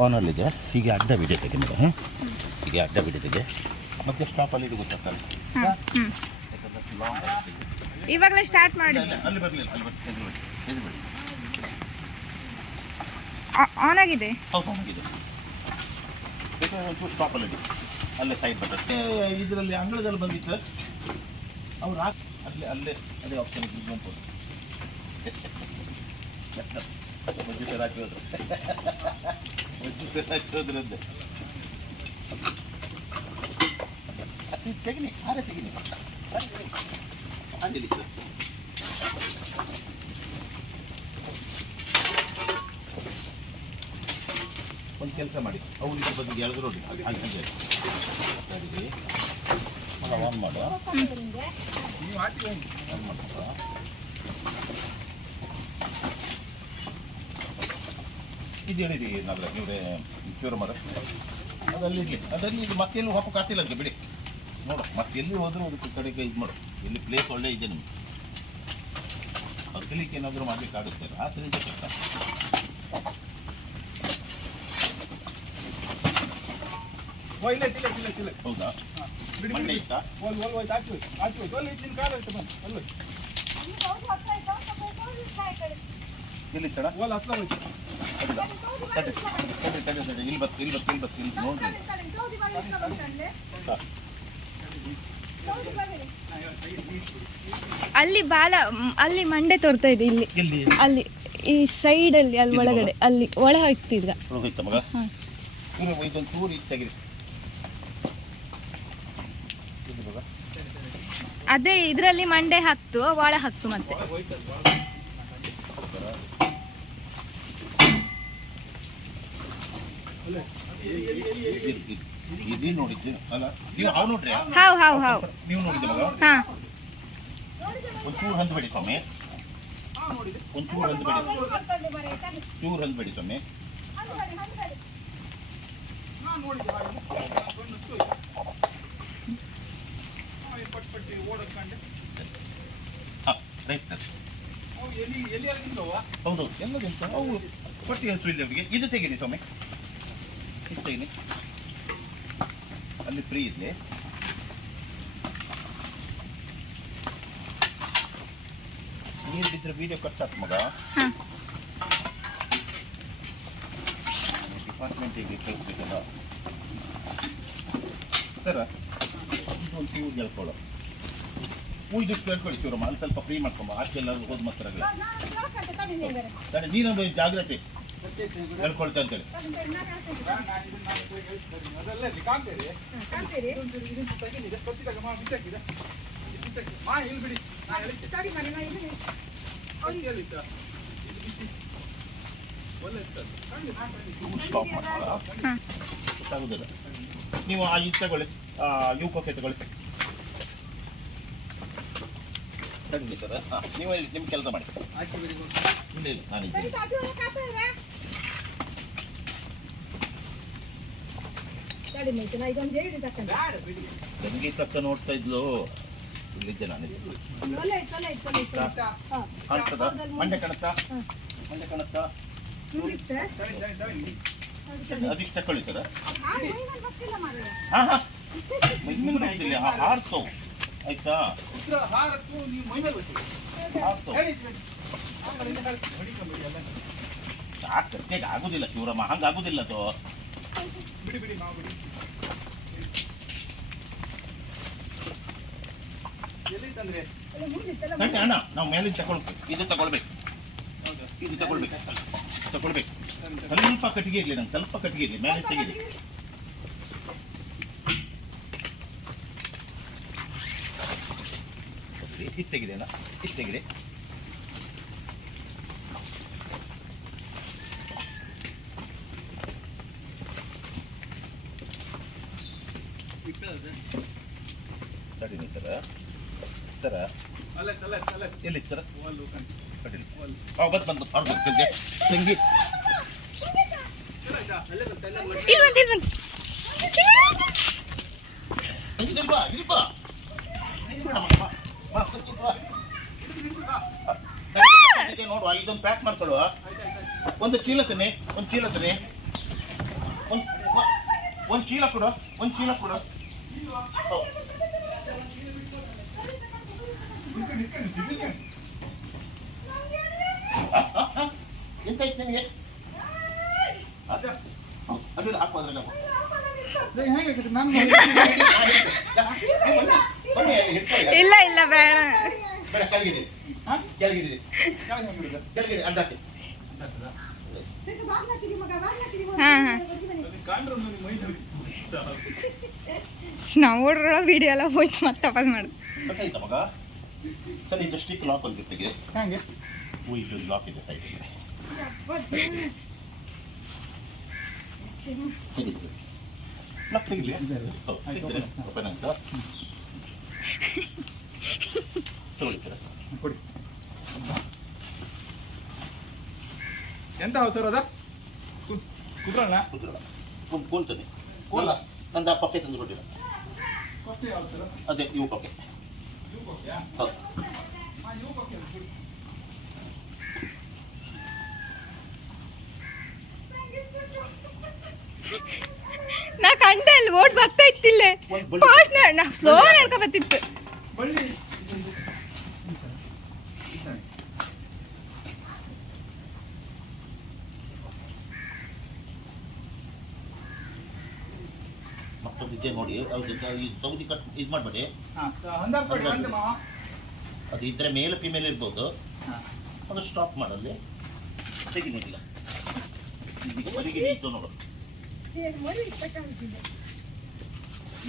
ಆನಲ್ಲಿದೆ. ಹೀಗೆ ಅಡ್ಡ ಬಿಡುತ್ತೆ ಮೇಡಮ್. ಹೀಗೆ ಅಡ್ಡ ಬಿಡುತ್ತೆ. ಮತ್ತೆ ಸ್ಟಾಪಲ್ಲಿ ಇದು ಗೊತ್ತಾಗ್ತಲ್ಲ. ಇವಾಗಲೇ ಸ್ಟಾರ್ಟ್ ಮಾಡಿ. ಅಲ್ಲಿ ಬರಲಿಲ್ಲ, ಅಲ್ಲಿ ಬರ್ತದೆ. ಆನ್ ಆಗಿದೆ. ಹೌದು, ಆಗಿದೆ. ಬೇಕಾದ್ರೆ ಒಂಚೂರು ಸ್ಟಾಪಲ್ಲಿ ಅಲ್ಲೇ ಸೈಡ್ ಬರ್ತದೆ. ಇದರಲ್ಲಿ ಅಂಗಳದಲ್ಲಿ ಬಂದಿತ್ತು ಸರ್, ಅವ್ರು ಅಲ್ಲೇ ಅದೇ ಆಪ್ಷನ್ ಬಂತು. ಮಜ್ಜಿ ಸರ್ ಹಾಕಿ ಹೋದ್ರು. ಮಜ್ಜಿ ಸರ್ ಹಾಕಿ ಹೋದ್ರಂತೆ. ಅದು ತೆಗಿನಿ, ಹಾರೆ ತೆಗಿನಿ. ಹಾಗೆ ಸರ್. ಒಂದು ಕೆಲಸ ಮಾಡಿ, ಅವನಿಗೆ ಬಂದು ಎಳೆದು ನೋಡಿ. ಹಾಗೆ ಸರಿ, ಆನ್ ಮಾಡು. ಇದು ಹೇಳಿರಿ ನಾಗರ ಇವರೇ ಕ್ಯೂರ್ ಮಾಡ. ಅದಲ್ಲಿ ಇದು ಮತ್ತೆಲ್ಲೂ ಹಾಕೋ ಕಾತಿಲ್ಲ ಅಂತ ಬಿಡಿ. ನೋಡು, ಮತ್ತೆ ಎಲ್ಲಿ ಹೋದ್ರೂ ಅದಕ್ಕೆ ಕಡೆಗೆ ಇದು ಮಾಡು. ಇಲ್ಲಿ ಪ್ಲೇಸ್ ಒಳ್ಳೆ ಇದೆ ನಿಮ್ಗೆ. ಮಕ್ಕಳಿಗೆ ಏನಾದರೂ ಮಾಡ್ಲಿಕ್ಕೆ ಆಗುತ್ತೆ. ಆ ಥರ ಇದೆ ಕಷ್ಟ. ಹೌದಾ? ಮಂಡೆ ಇತ್ತಾ? ಇಲ್ಲಿ ತಡ ಇಲ್ಲಿ ನೋಡ್ರಿ. ಅಲ್ಲಿ ಬಾಲ, ಅಲ್ಲಿ ಮಂಡೆ ತೋರ್ತಾ ಇದೆ. ಇಲ್ಲಿ ಅಲ್ಲಿ ಈ ಸೈಡ್ ಅಲ್ಲಿ, ಅಲ್ಲಿ ಒಳಗಡೆ, ಅಲ್ಲಿ ಒಳ ಹೋಗ್ತಿದ್ದ. ಹೋಯ್ತಾ ಮಗ? ಇದೊಂದು ಚೂರು ತೆಗಿರಿ. ಅದೇ ಇದರಲ್ಲಿ ಮಂಡೆ ಹಾಕ್ತು, ಒಳ ಹಾಕ್ತು. ಮತ್ತೆ ಇದು ನೋಡಿದ್ದು ಅಲ್ಲ ನೀವು? ಹಾವು ನೋಡ್ರಿ? ಹಾವು ನೀವು ನೋಡಿದ್ದೆ ಮಗ? ಹಾ. ಒಂಚೂರು ಹಂದ್ಬೇಡಿ ಸ್ವಾಮಿ, ಒಂಚೂರು ಹಂದ್ಬೇಡಿ, ಚೂರು ಹಂದ್ಬೇಡಿ ಸ್ವಾಮಿ. Right sir. ಹೌದು, ಎಲ್ಲದಿಂತ ಅವು ಪಟ್ಟಿ ಹಸು ಇಲ್ಲಿ ಅವರಿಗೆ. ಇದು ತೆಗೀನಿ ಸ್ವಾಮಿ, ಇದು ತೆಗೀನಿ. ಅಲ್ಲಿ ಫ್ರೀ ಇದೆ. ನೀರು ಬಿದ್ದರೆ ವಿಡಿಯೋ ಖರ್ಚಾಗ್ತು ಮಗ. ಡಿಪಾರ್ಟ್ಮೆಂಟಿಗೆ ಕಳಿಸ್ಬೇಕಲ್ಲ ಸರ್. ಒಂದು ಚೂರು ಹೇಳ್ಕೊಳ್ಳೋ, ಉಳಿದಿಷ್ಟು ಹೇಳ್ಕೊಳ್ಳಿ ಶಿವರಮ್ಮ. ಅಲ್ಲಿ ಸ್ವಲ್ಪ ಫ್ರೀ ಮಾಡ್ಕೊಂಬ. ಆಚೆ ಎಲ್ಲರೂ ಹೋದ್ ಮಾತ್ರಲ್ಲ. ನೀನೊಂದು ಜಾಗ್ರತೆ ಹೇಳ್ಕೊಳ್ತಾ ಅಂತೇಳಿ. ಗೊತ್ತಾಗುದಿಲ್ಲ. ನೀವು ಆ ಇದು ತಗೊಳ್ಳಿ, ಯೂಕೋಕೆ ತಗೊಳ್ಳಿ. ಸರಿ ಸರ್, ನೀವು ನಿಮ್ಮ ಕೆಲಸ ಮಾಡಿ. ಇಲ್ಲ ನಾನು ಸಂಗೀತ ಅಕ್ಕ ನೋಡ್ತಾ ಇದ್ಲು. ಇಲ್ಲಿದ್ದೆ ನಾನು. ಕಾಣ್ತದ? ಮಂಡೆ ಕಣತ್ತ, ಮಂಡೆ ಕಣತ್ತ. ಅದಿಷ್ಟು ತಕೊಳ್ಳಿ ಸರ್. ಹಾಂ ಹಾಂ, ಹಾರ್ತು ಆಯ್ತಾ? ಸಾಕು, ಆಗುದಿಲ್ಲ ಶಿವರಮ್ಮ, ಹಂಗಾಗುದಿಲ್ಲ ಅದು. ಅಣ್ಣ ನಾವು ಮೇಲಿಂದ ತಗೊಳ್ಬೇಕು. ಇದು ತಗೊಳ್ಬೇಕು, ಇದು ತಗೊಳ್ಬೇಕು, ತಗೊಳ್ಬೇಕು. ಸ್ವಲ್ಪ ಕಟ್ಟಿಗೆ ಇರಲಿ, ನಂಗೆ ಸ್ವಲ್ಪ ಕಟ್ಟಿಗೆ ಇರಲಿ. ಮೇಲೆ ತೆಗೀರಿ. ಇದು ತೆಗಿದೆ ಅಣ್ಣ, ಇದು ತೆಗಿದೆ. ಸರಿ ಸರ ಸರ ಎಲ್ಲಿ ಸರ ಕಟ್ಟಿಲ್ಲ. ಬತ್ ಬಂದು ತಂಗಿ ನೋಡುವ. ಇದೊಂದು ಪ್ಯಾಕ್ ಮಾಡ್ಕೊಳ್ಳುವ. ಒಂದು ಚೀಲ ತನ್ನಿ, ಒಂದು ಚೀಲ ತನ್ನಿ. ಒಂದು ಚೀಲ ಕೊಡು, ಒಂದು ಚೀಲ ಕೊಡು. ಎಂತಾಯ್ತು ನಿನಗೆ? ಅದ್ರಲ್ಲಿ ಹಾಕು, ಅದ್ರಲ್ಲಿ ಹಾಕು. ಇಲ್ಲ ಇಲ್ಲ ಬೇಡ. ಬೇಡ, ಕೆಳಗಿದೆ ಕೆಳಗಿದೆ ಕೆಳಗಿದೆ ಅಡ್ಡಾಕಿ. ಹಾಂ ಹಾಂ ನಾವು ಓಡ್ರೋ ವಿಡಿಯೋ ಎಲ್ಲ ಹೋಯ್ತು ಮತ್ತೆ ವಾಪಸ್ ಮಾಡು. ಗೊತ್ತಾಯ್ತಾ ಮಗ? ಸರಿ, ಇದು ಸ್ಟಿಕ್ ಲಾಕ್ ಒಂದು ಜೊತೆಗೆ ಹಾಗೆ ಇದು ಲಾಕ್ ಇದೆ ಸೈಡಿಗೆ. ಲಾಕ್ ತೆಗಿಲಿ. ಓಪನ್ ಅಂತ ತಗೊಳ್ತೀರಾ? ಕೊಡಿ. ಎಂತ ಅವಸರ ಅದ? ಕುದ್ರಣ್ಣ ಕೋಲ್ತಾನೆ ಕೋಲ ನಂದು ಆ ಪಕ್ಕೆ ತಂದು ಕೊಟ್ಟಿಲ್ಲ. ಕೊಟ್ಟೆ ಅವಸರ ಅದೇ ಇವು ಪಕ್ಕೆ. ಇವು ಕೊಟ್ಟೆಯಾ? ಹೌದು. ಇವು ಕೊಟ್ಟೆ. ನಾ ಕಂಡೆ ಅಲ್ಲಿ ಓಡ್ ಬರ್ತಾ ಇತ್ತಿಲ್ಲೇ ಫಾಸ್ಟ್ ನಾ ಸ್ಲೋ ನಡ್ಕೊ ಬರ್ತಿತ್ತು. ಬಳ್ಳಿ ಮತ್ತೊಂದು ಇದೆ ನೋಡಿ, ಅದು ಸೌದಿ ಕಟ್ ಇದು ಮಾಡಬೇಡಿ. ಅದು ಇದ್ರೆ ಮೇಲ್ ಫಿಮೇಲ್ ಇರ್ಬೋದು. ಅದು ಸ್ಟಾಪ್ ಮಾಡಲ್ಲಿ ತೆಗಿಲಿಲ್ಲ. ಈಗ ಬರಿಗೆ ಇತ್ತು ನೋಡು,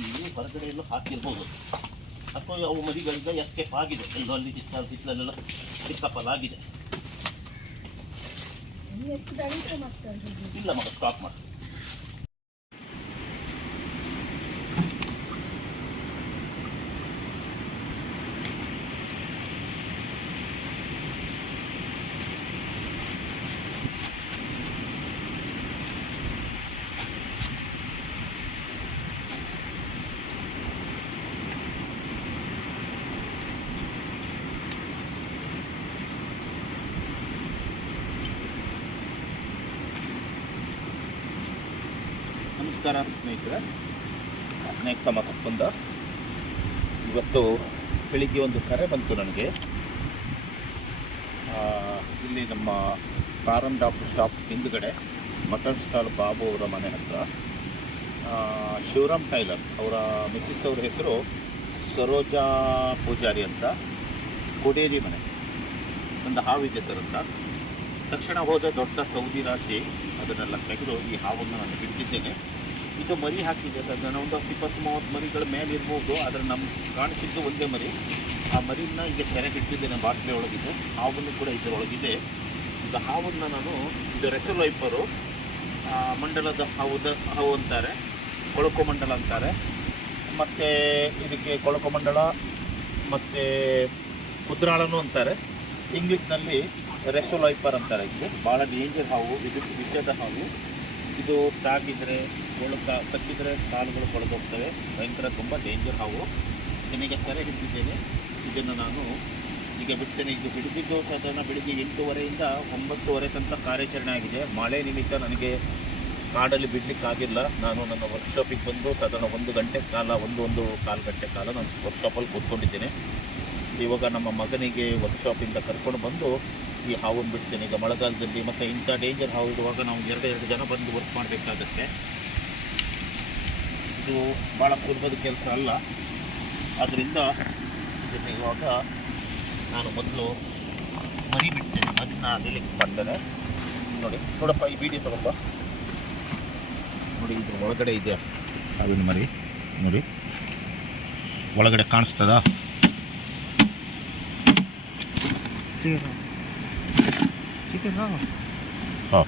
ಇಲ್ಲಿ ಹೊರಗಡೆ ಎಲ್ಲೂ ಹಾಕಿರ್ಬೋದು ಅಥವಾ ಅವು ಮರಿಗಳಿಂದ ಎಸ್ಕೇಪ್ ಆಗಿದೆ. ಎಲ್ಲೋ ಅಲ್ಲಿ ಬಿಸಿಲಲ್ಲೆಲ್ಲ ಸಿಕ್ಕಾಪಲ್ಲಾಗಿದೆ. ಇಲ್ಲ ಮಗ, ಸ್ಟಾಪ್ ಮಾಡಿ. ನಮಸ್ಕಾರ ಸ್ನೇಹಿತರೆ, ಸ್ನೇಕ್ ತಮ್ಮ ತಪ್ಪಂದ. ಇವತ್ತು ಬೆಳಿಗ್ಗೆ ಒಂದು ಕರೆ ಬಂತು ನನಗೆ. ಇಲ್ಲಿ ನಮ್ಮ ಕಾರನ್ ಡಾಕ್ಟರ್ ಶಾಪ್ ಹಿಂದುಗಡೆ ಮಟನ್ ಸ್ಟಾಲ್ ಬಾಬು ಅವರ ಮನೆ ಹತ್ರ ಶಿವರಾಮ್ ಟೈಲರ್ ಅವರ ಮಿಸ್ಸಿಸ್ ಅವ್ರ ಹೆಸರು ಸರೋಜಾ ಪೂಜಾರಿ ಅಂತ, ಕೋಡೇರಿ ಮನೆ. ಒಂದು ಹಾವಿದೆ ಸರ್ ಅಂತ. ತಕ್ಷಣ ಹೋದ ದೊಡ್ಡ ಸೌದಿ ರಾಶಿ ಅದನ್ನೆಲ್ಲ ತೆಗೆದು ಈ ಹಾವನ್ನು ನಾನು ಹಿಡಿದಿದ್ದೇನೆ. ಇದು ಮರಿ ಹಾಕಿದೆ ಸರ್. ನಾನು ಒಂದು 20-30 ಮರಿಗಳ ಮೇಲೆ ಇರ್ಬೋದು, ಆದರೆ ನಮ್ಗೆ ಕಾಣಿಸಿದ್ದು ಒಂದೇ ಮರಿ. ಆ ಮರಿನ ಈಗ ಸೆರೆ ಹಿಡಿದಿದ್ದೇನೆ, ಬಾಟ್ಲೆ ಒಳಗಿದೆ. ಹಾವನ್ನು ಕೂಡ ಇದರೊಳಗಿದೆ. ಈಗ ಹಾವನ್ನು ನಾನು, ಇದು ರೆಸಲ್ ವೈಪರು, ಮಂಡಲದ ಹಾವು ಅಂತಾರೆ, ಕೊಳಕು ಮಂಡಲ ಅಂತಾರೆ. ಮತ್ತು ಇದಕ್ಕೆ ಕೊಳಕು ಮಂಡಲ ಮತ್ತು ಕುದ್ರಾಳನೂ ಅಂತಾರೆ. ಇಂಗ್ಲೀಷ್ನಲ್ಲಿ ರೆಸಲ್ ವೈಪರ್ ಅಂತಾರೆ. ಇದು ಭಾಳ ಡೇಂಜರ್ ಹಾವು, ಇದು ವಿಷದ ಹಾವು. ಇದು ತಾಗಿದರೆ ಕಚ್ಚಿದರೆ ಕಾಲುಗಳು ಕೊಳೆದೋಗ್ತವೆ. ಭಯಂಕರ ತುಂಬ ಡೇಂಜರ್ ಹಾವು. ಇದನ್ನೀಗ ಸೆರೆ ಹಿಡಿದಿದ್ದೇನೆ. ಇದನ್ನು ನಾನು ಈಗ ಬಿಡ್ತೇನೆ. ಇದು ಹಿಡಿದಿದ್ದು ಸಾಧಾರಣ ಬೆಳಿಗ್ಗೆ 8:30ಯಿಂದ 9:30 ತನಕ ಕಾರ್ಯಾಚರಣೆ ಆಗಿದೆ. ಮಳೆ ನಿಮಿತ್ತ ನನಗೆ ಕಾಡಲ್ಲಿ ಬಿಡಲಿಕ್ಕಾಗಿಲ್ಲ. ನಾನು ನನ್ನ ವರ್ಕ್ಶಾಪಿಗೆ ಬಂದು ಸಾಧಾರಣ 1 ಗಂಟೆ ಕಾಲ, ಒಂದು ಕಾಲು ಗಂಟೆ ಕಾಲ ನಾನು ವರ್ಕ್ಶಾಪಲ್ಲಿ ಕೂತ್ಕೊಂಡಿದ್ದೇನೆ. ಇವಾಗ ನಮ್ಮ ಮಗನಿಗೆ ವರ್ಕ್ಶಾಪಿಂದ ಕರ್ಕೊಂಡು ಬಂದು ಈ ಹಾವನ್ನು ಬಿಡ್ತೇನೆ. ಈಗ ಮಳೆಗಾಲದಲ್ಲಿ ಮತ್ತು ಇಂಥ ಡೇಂಜರ್ ಹಾವು ಇರುವಾಗ ನಾವು 2 ಜನ ಬಂದು ವರ್ಕ್ ಮಾಡಬೇಕಾಗತ್ತೆ. ಇದು ಭಾಳ ಸುಲಭದ ಕೆಲಸ ಅಲ್ಲ. ಆದ್ದರಿಂದ ಇದನ್ನು ಇವಾಗ ನಾನು ಮೊದಲು ಮರಿ ಬಿಡ್ತೇನೆ. ಅದನ್ನು ಅದಿಲಿಕ್ಕೆ ಮಾಡ್ತಾರೆ ನೋಡಿ. ನೋಡಪ್ಪ, ಈ ವಿಡಿಯೋ ತಗೊಪ್ಪ ನೋಡಿ. ಇದ್ರ ಒಳಗಡೆ ಇದೆ ಹಾವಿನ ಮರಿ ನೋಡಿ, ಒಳಗಡೆ ಕಾಣಿಸ್ತದ? ಹಾಂ,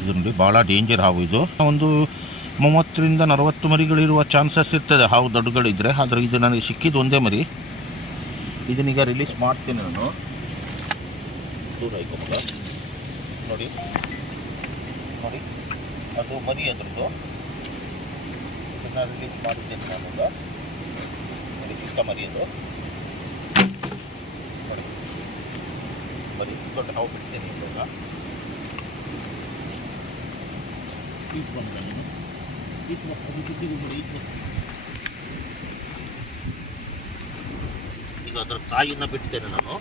ಇದು ನೋಡಿ ಭಾಳ ಡೇಂಜರ್ ಹಾವು. ಇದು ಒಂದು 30ರಿಂದ 40 ಮರಿಗಳಿರುವ ಚಾನ್ಸಸ್ ಇರ್ತದೆ ಹಾವು ದೊಡ್ಡಗಳಿದ್ರೆ. ಆದರೆ ಇದು ನನಗೆ ಸಿಕ್ಕಿದ್ದು ಒಂದೇ ಮರಿ. ಇದನ್ನೀಗ ರಿಲೀಸ್ ಮಾಡ್ತೇನೆ ನಾನು. ದೂರ ಆಯ್ಕೊಲ್ಲ ನೋಡಿ ನೋಡಿ, ಅದು ಮರಿ ಅದ್ರದ್ದು. ಇದನ್ನು ರಿಲೀಸ್ ಮಾಡಿದ್ದೇನೆ ನಾನೀಗ. ನೋಡಿ, ಚಿಕ್ಕ ಮರಿ ಅದು ನೋಡಿ. ಮರಿ ದೊಡ್ಡ ಹಾವು ಬಿಡ್ತೇನೆ ಇವಾಗ. ಈಚ್ ಬಂದ ನೀನು ಈಚ್ ಅದು ಬಿದ್ದಿದ್ದು ನೋಡಿ ಈಚ್ ಈಗ ಅದರ ಕಾಯಿನ ಬಿಡ್ತೇನೆ ನಾನು.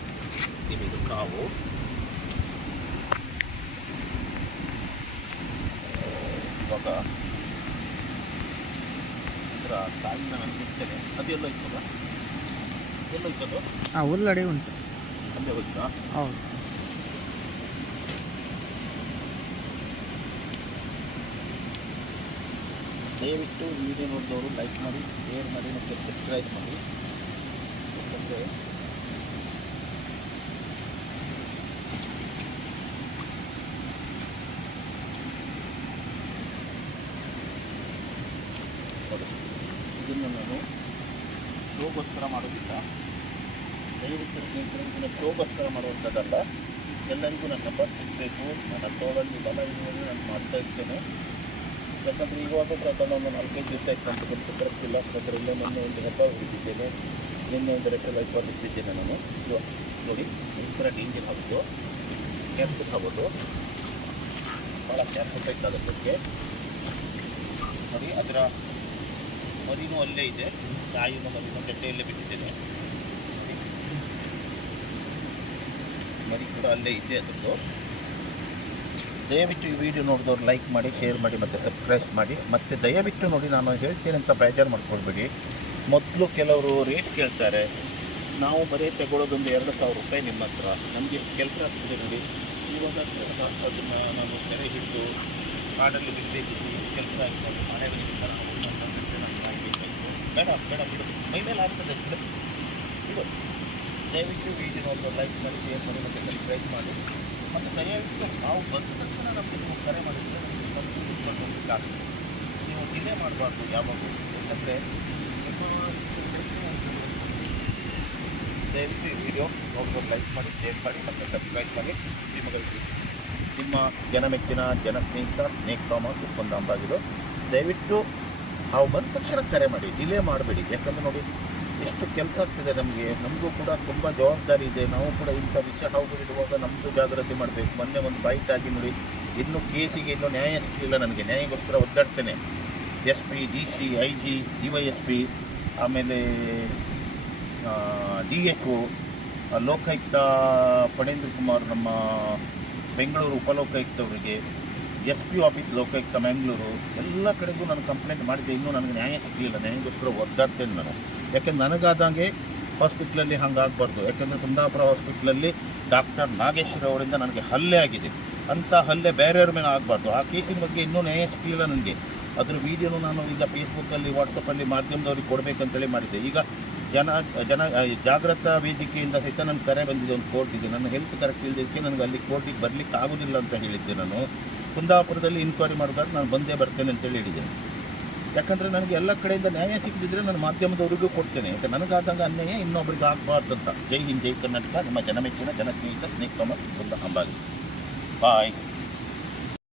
ಇದು ಕಾವು ಇವಾಗ ಇದರ ಕಾಯಿನ ನಾನು ಬಿಡ್ತೇನೆ. ಅದು ಎಲ್ಲ ಇರ್ತದ ಎಲ್ಲ ಇರ್ತದೋ ಉಲ್ಲಡೆ ಉಂಟು ಅಲ್ಲೇ ಹೋಯ್ತಾ? ಹೌದು. ದಯವಿಟ್ಟು ವಿಡಿಯೋ ನೋಡಿದವರು ಲೈಕ್ ಮಾಡಿ, ಶೇರ್ ಮಾಡಿ ಮತ್ತು ಸಬ್ಸ್ಕ್ರೈಬ್ ಮಾಡಿ. ಯಾಕಂದರೆ ಇದನ್ನು ನಾನು ಶೋಗೋಸ್ಕರ ಮಾಡೋದಿಲ್ಲ. ದಯವಿಟ್ಟು ಸ್ನೇಹಿತರೆ ಇದನ್ನು ಶೋಗೋಸ್ಕರ ಮಾಡುವಂಥದ್ದಲ್ಲ. ಎಲ್ಲರಿಗೂ ನನ್ನ ನಂಬರ್ ಸಿಗಬೇಕು, ನನ್ನ ತೋಳಲ್ಲಿ ಬಲ ಇರುವುದು ನಾನು ಮಾಡ್ತಾ ಇರ್ತೇನೆ. ಯಾಕಂದರೆ ಇವಾಗ ಪ್ರಕರಣ ಒಂದು 4-5 ದಿವಸ ಆಯ್ತು ಅಂತ ಗೊತ್ತು ಬರುತ್ತಿಲ್ಲ. ಅದರಲ್ಲೇ ಮೊನ್ನೆ ಒಂದು ಹಬ್ಬ ಹೊಡಿತಿದ್ದೇನೆ, ನಿನ್ನೆ ಒಂದು ರೆಕ್ಕೆ ಲೈಫ್ ಹೊಡಿತಿದ್ದೇನೆ ನಾನು. ಇದು ನೋಡಿ ಈ ಥರ ಡೇಂಜರ್ ಆಗೋದು, ಕ್ಯಾನ್ಸರ್ ಆಗೋದು, ಭಾಳ ಕ್ಯಾನ್ಸರ್ ಬೇಕಾಗುತ್ತೆ. ನೋಡಿ ಅದರ ಮರಿನೂ ಅಲ್ಲೇ ಇದೆ, ಕಾಯಿನ ಮರಿನೂ ಗಡ್ಡೆಯಲ್ಲೇ ಬಿಟ್ಟಿದ್ದೇನೆ. ಮರಿ ಕೂಡ ಅಲ್ಲೇ ಇದೆ ಅದರದ್ದು. ದಯವಿಟ್ಟು ಈ ವಿಡಿಯೋ ನೋಡಿದವ್ರು ಲೈಕ್ ಮಾಡಿ, ಶೇರ್ ಮಾಡಿ ಮತ್ತು ಸಬ್ಸ್ಕ್ರೈಬ್ ಮಾಡಿ. ಮತ್ತು ದಯವಿಟ್ಟು ನೋಡಿ, ನಾನು ಹೇಳ್ತೇನೆ ಅಂತ ಬೇಜಾರು ಮಾಡ್ಕೊಳ್ಬೇಡಿ. ಮೊದಲು ಕೆಲವರು ರೇಟ್ ಕೇಳ್ತಾರೆ, ನಾವು ಬರೀ ತಗೊಳ್ಳೋದೊಂದು 2,000 ರೂಪಾಯಿ ನಿಮ್ಮ ಹತ್ರ. ನಮಗೆ ಕೆಲಸ ಆಗ್ತದೆ ನೋಡಿ. ಇವಾಗ ಅದನ್ನು ನಾನು ಕೆರೆ ಹಿಡಿದು ಕಾಡಲ್ಲಿ ಬಿಡಬೇಕಿತ್ತು, ಕೆಲಸ ಆಗ್ತದೆ. ಮನೆ ಬಂದಿರ್ತಾರೆ, ಬೇಡ ಬೇಡ ಬಿಡು, ಮೈ ಮೇಲೆ ಆಗ್ತದೆ ಇದು. ದಯವಿಟ್ಟು ವಿಡಿಯೋ ನೋಡಿದವ್ರು ಲೈಕ್ ಮಾಡಿ, ಶೇರ್ ಮಾಡಿ ಮತ್ತು ಸಬ್ಸ್ಕ್ರೈಬ್ ಮಾಡಿ. ಮತ್ತು ದಯವಿಟ್ಟು ನಾವು ಬಂದ ತಕ್ಷಣ ನಮಗೆ ನೀವು ಕರೆ ಮಾಡಿದರೆ ನಮಗೆ ಹೋಗಬೇಕಾಗ್ತದೆ. ನೀವು ಡಿಲೇ ಮಾಡಬಾರ್ದು ಯಾವಾಗಲೂ. ಯಾಕಂದರೆ ದಯವಿಟ್ಟು ಈ ವಿಡಿಯೋ ನೋಡಿದವ್ರು ಲೈಕ್ ಮಾಡಿ, ಶೇರ್ ಮಾಡಿ ಮತ್ತು ಸಬ್ಸ್ಕ್ರೈಬ್ ಮಾಡಿ. ನಿಮ್ಮ ಜನಮೆಚ್ಚಿನ ಜನಸ್ನೇಹಿತ ಸ್ನೇಕ್ ಥಾಮಸ್ ಉಪ್ಪಂದ ಅಂಬಾಗಿಲು. ದಯವಿಟ್ಟು ನಾವು ಬಂದ ತಕ್ಷಣ ಕರೆ ಮಾಡಿ, ಡಿಲೇ ಮಾಡಬೇಡಿ. ಯಾಕಂದರೆ ನೋಡಿ ಎಷ್ಟು ಕೆಲಸ ಆಗ್ತದೆ ನಮಗೆ. ನಮಗೂ ಕೂಡ ತುಂಬ ಜವಾಬ್ದಾರಿ ಇದೆ. ನಾವು ಕೂಡ ಇಂಥ ವಿಷಯ ಹಾವುಗಳಿಡುವಾಗ ನಮ್ಮದು ಜಾಗ್ರತೆ ಮಾಡಬೇಕು. ಮೊನ್ನೆ ಒಂದು ಬೈಟ್ ಆಗಿ ನೋಡಿ, ಇನ್ನೂ ಕೇಸಿಗೆ ಇನ್ನೂ ನ್ಯಾಯ ಸಿಗಲಿಲ್ಲ ನನಗೆ. ನ್ಯಾಯಕ್ಕೋಸ್ಕರ ಒದ್ದಾಡ್ತೇನೆ. SP, DC, IG, DYSP, ಆಮೇಲೆ DHO, ಲೋಕಾಯುಕ್ತ ಫಣೇಂದ್ರ ಕುಮಾರ್ ನಮ್ಮ ಬೆಂಗಳೂರು ಉಪಲೋಕಾಯುಕ್ತವರಿಗೆ, SP ಆಫೀಸ್ ಲೋಕಾಯುಕ್ತ ಮ್ಯಾಂಗ್ಳೂರು, ಎಲ್ಲ ಕಡೆಗೂ ನಾನು ಕಂಪ್ಲೇಂಟ್ ಮಾಡಿದ್ದೆ. ಇನ್ನೂ ನನಗೆ ನ್ಯಾಯ ಸಿಗಲಿಲ್ಲ. ನ್ಯಾಯಕ್ಕೋಸ್ಕರ ಒದ್ದಾಡ್ತೇನೆ ನಾನು. ಯಾಕೆಂದ್ರೆ ನನಗಾದಂಗೆ ಹಾಸ್ಪಿಟ್ಲಲ್ಲಿ ಹಂಗಾಗಬಾರ್ದು. ಯಾಕೆಂದರೆ ಕುಂದಾಪುರ ಹಾಸ್ಪಿಟ್ಲಲ್ಲಿ ಡಾಕ್ಟರ್ ನಾಗೇಶ್ವರ ಅವರಿಂದ ನನಗೆ ಹಲ್ಲೆ ಆಗಿದೆ. ಅಂಥ ಹಲ್ಲೆ ಬೇರೆಯವ್ರ ಮೇಲೆ ಆಗಬಾರ್ದು. ಆ ಕೇಸಿನ ಬಗ್ಗೆ ಇನ್ನೂ ನ್ಯಾಯ ಸಿಗಲಿಲ್ಲ ನನಗೆ. ಅದ್ರ ವೀಡಿಯೋನು ನಾನು ಈಗ ಫೇಸ್ಬುಕ್ಕಲ್ಲಿ, ವಾಟ್ಸಪ್ಪಲ್ಲಿ ಮಾಧ್ಯಮದವ್ರಿಗೆ ಕೊಡಬೇಕಂತೇಳಿ ಮಾಡಿದ್ದೆ. ಈಗ ಜಾಗೃತ ವೇದಿಕೆಯಿಂದ ಸಹಿತ ನನ್ನ ಕರೆ ಬಂದಿದೆ, ಒಂದು ಕೋರ್ಟಿಗೆ. ನನ್ನ ಹೆಲ್ತ್ ಕರೆಕ್ಟ್ ಇಲ್ಲದಕ್ಕೆ ನನಗೆ ಅಲ್ಲಿ ಕೋರ್ಟಿಗೆ ಬರಲಿಕ್ಕೆ ಆಗೋದಿಲ್ಲ ಅಂತ ಹೇಳಿದ್ದೆ. ನಾನು ಕುಂದಾಪುರದಲ್ಲಿ ಇನ್ಕ್ವೈರಿ ಮಾಡಿದಾಗ ನಾನು ಬಂದೇ ಬರ್ತೇನೆ ಅಂತೇಳಿ ಹೇಳಿದ್ದೇನೆ. ಯಾಕಂದರೆ ನನಗೆ ಎಲ್ಲ ಕಡೆಯಿಂದ ನ್ಯಾಯ ಸಿಗದಿದ್ದರೆ ನಾನು ಮಾಧ್ಯಮದವರಿಗೂ ಕೊಡ್ತೇನೆ. ಯಾಕೆ ನನಗಾದಂಗೆ ಅನ್ಯಾಯ ಇನ್ನೊಬ್ರಿಗೆ ಆಗಬಾರ್ದು ಅಂತ. ಜೈ ಹಿಂದ್, ಜೈ ಕರ್ನಾಟಕ. ನಿಮ್ಮ ಜನಮೆಚ್ಚಿನ ಜನಸ್ನೇಹಿತ ಸ್ನೇಕ್ ಥಾಮಸ್ ಉಪ್ಪಂದ ಅಂಬಾಗಿಲು. ಬಾಯ್.